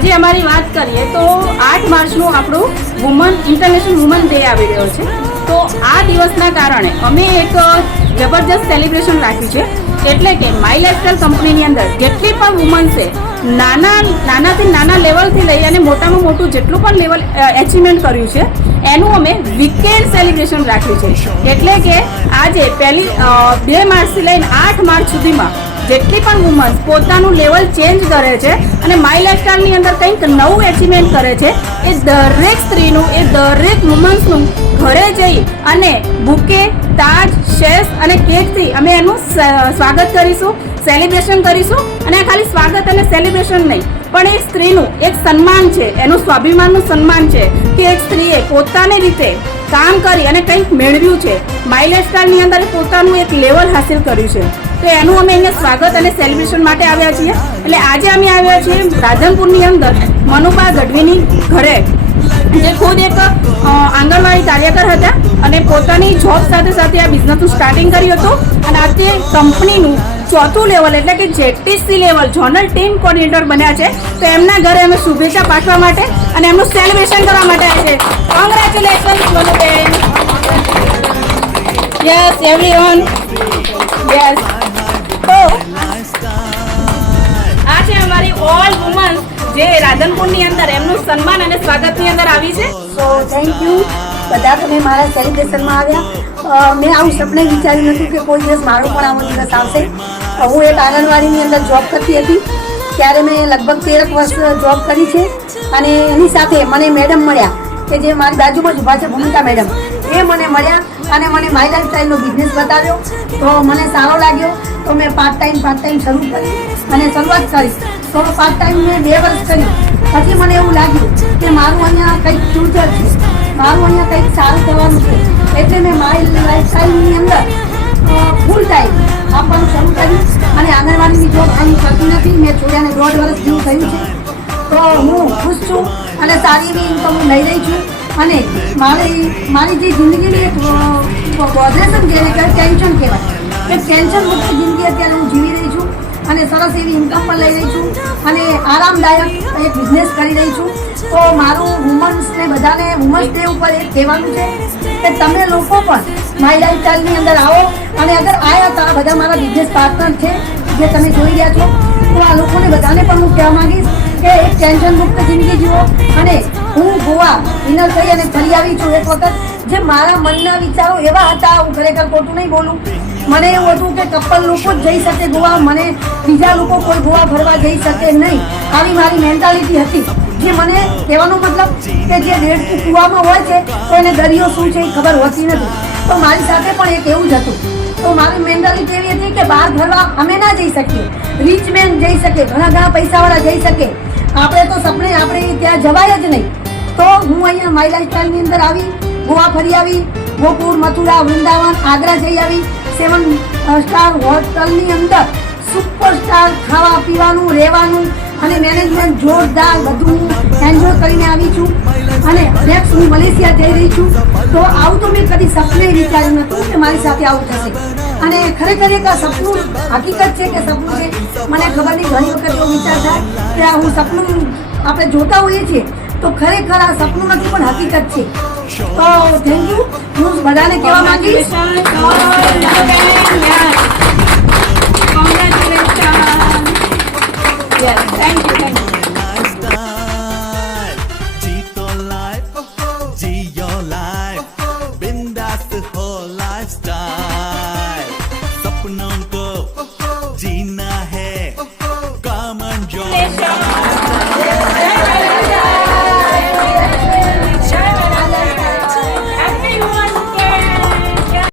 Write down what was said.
આજે અમારી વાત કરીએ તો 8 માર્ચનું આપણું ઇન્ટરનેશનલ વુમન ડે આવી રહ્યો છે. તો આ દિવસના કારણે અમે એક જબરજસ્ત સેલિબ્રેશન રાખ્યું છે. એટલે કે માય લાઇફસ્ટાઇલ કંપનીની અંદર જેટલી પણ વુમન છે, નાનાથી નાના લેવલથી લઈ અને મોટામાં મોટું જેટલું પણ લેવલ એચિવમેન્ટ કર્યું છે એનું અમે વીકેન્ડ સેલિબ્રેશન રાખ્યું છે. એટલે કે આજે 2 માર્ચથી લઈને 8 માર્ચ સુધીમાં જેટલી પણ વુમન્સ પોતાનું લેવલ ચેન્જ કરે છે અને માય લાઇફસ્ટાઇલની અંદર કંઈક નવું એચિવમેન્ટ કરે છે, એ દરેક સ્ત્રીનું, એ દરેક વુમન્સનું ઘરે જઈ અને બુકે, તાજ, શેસ અને કેકથી અમે એનું સ્વાગત કરીશું, સેલિબ્રેશન કરીશું. અને આ ખાલી સ્વાગત અને સેલિબ્રેશન નહીં, પણ એક સ્ત્રીનું એક સન્માન છે, એનું સ્વાભિમાનનું સન્માન છે કે એક સ્ત્રીએ પોતાની રીતે કામ કરી અને કંઈક મેળવ્યું છે. માય લાઇફસ્ટાઇલની અંદર પોતાનું એક લેવલ હાસિલ કર્યું છે. તો એનું અમે એને સ્વાગત અને સેલિબ્રેશન માટે આવ્યા છીએ. એટલે આજે અમે આવ્યા છીએ રાધનપુરની અંદર મનુબા ગઢવીની ઘરે, જે ખુદ એક આંગણવાડી કાર્યકર હતા અને પોતાની જોબ સાથે સાથે આ બિઝનેસનું સ્ટાર્ટિંગ કર્યું હતું. અને આજે કંપનીનું 4થું લેવલ એટલે કે જેટીસી લેવલ ઝોનલ ટીમ કોર્ડિનેટર બન્યા છે. તો એમના ઘરે અમે શુભેચ્છા પાઠવા માટે અને એમનું સેલિબ્રેશન કરવા માટે આવ્યા છે. Congratulations Manuben. Yes everyone, yes. તો આ છે અમારી ઓલ વુમન્સ જે રાધનપુરની અંદર એમનું સન્માન અને સ્વાગતની અંદર આવી છે. સો થેન્ક યુ બધા, તમે મારા સેલિબ્રેશનમાં આવ્યા. મેં આવું સપને વિચાર્યું નહોતું કે કોઈ દિવસ મારો પણ આવો દિવસ આવશે. હું એક આંગણવાડીની અંદર જોબ કરતી હતી, ત્યારે મેં લગભગ 13 વર્ષ જોબ કરી છે. અને એની સાથે મને મેડમ મળ્યા કે જે મારી બાજુમાં જ ઊભા છે, ભૂમિકા મેડમ. એ મને મળ્યા અને મને માય લાઇફસ્ટાઇલનો બિઝનેસ બતાવ્યો. તો મને સારો લાગ્યો, તો મેં પાર્ટ ટાઈમ શરૂ કરી અને શરૂઆત કરી. તો પાર્ટ ટાઈમ મેં 2 વર્ષ કરી. પછી મને એવું લાગ્યું કે મારું અહીંયા કંઈક ફ્યુચર છે, મારું અહીંયા કંઈક સારું કરવાનું છે. એટલે મેં માય લાઇફસ્ટાઇલની અંદર ફૂલ ટાઈમ આપવાનું શરૂ કર્યું. અને આંગણવાડીની જોબ અહીં કરતી નથી, મેં છોડ્યાને 1.5 વર્ષ જેવું થયું છે. તો હું ખુશ છું અને સારી એવી ઇન્કમ હું લઈ રહી છું. અને મારી જે જિંદગીની એક બોધરેશન જેને કહે ટેન્શન કહેવાય, એ ટેન્શન મુક્ત જિંદગી અત્યારે હું જીવી રહી છું. અને સરસ એવી ઇન્કમ પણ લઈ રહી છું અને આરામદાયક એક બિઝનેસ કરી રહી છું. તો મારું વુમન્સને બધાને વુમન્સ ડે ઉપર એક કહેવાનું છે કે તમે લોકો પણ માય લાઇફસ્ટાઇલની અંદર આવો. અને અગર આવ્યા તો આ બધા મારા બિઝનેસ પાર્ટનર છે જે તમે જોઈ રહ્યા છો. તો આ લોકોને બધાને પણ હું કહેવા માંગીશ કે એક ટેન્શન મુક્ત જિંદગી જુઓ. અને હું ગોવા વિનર થઈ અને ફરી આવી છું એક વખત. જે મારા મનના વિચારો એવા હતા, હું ખરેખર ખોટું નહીં બોલું, મને એવું હતું કે કપલ લોકો જ જઈ શકે ગોવા, મને બીજા લોકો કોઈ ગોવા ફરવા જઈ શકે નહીં, આવી મારી મેન્ટાલિટી હતી. જે મને કહેવાનો મતલબ કે જે રેડકું કૂવામાં હોય છે તો એને દરિયો શું છે એ ખબર હોતી નથી. તો મારી સાથે પણ એક એવું જ હતું. તો મારી મેન્ટાલિટી એવી હતી કે બહાર ફરવા અમે ના જઈ શકીએ, રીચ મેન જઈ શકે, ઘણા પૈસાવાળા જઈ શકે, આપણે તો સપને આપણે ત્યાં જવાય જ નહીં. તો હું અહીંયા માય લાઇફસ્ટાઇલની અંદર આવી, ગોવા ફરી આવી, ગોકુળ, મથુરા, વૃંદાવન, આગ્રા જઈ આવી. 7 સ્ટાર હોટલની અંદર સુપરસ્ટાર ખાવા પીવાનું, રહેવાનું અને મેનેજમેન્ટ જોરદાર બધું એન્જોય કરીને આવી છું. અને નેક્સ્ટ હું મલેશિયા જઈ રહી છું. તો આવું તો મેં કદી સપને વિચાર્યું નહોતું કે મારી સાથે આવું થશે. અને ખરેખર એક આ સપનું હકીકત છે કે સપનું છે. મને ખબર નહીં, ઘણી વખત એવો વિચાર થાય કે આ હું સપનું આપણે જોતા હોઈએ છીએ તો ખરેખર આ સપનું નથી પણ હકીકત છે. તો થેન્ક યુ. હું બધાને કહેવા માંગીશ जीना है कॉमन जॉब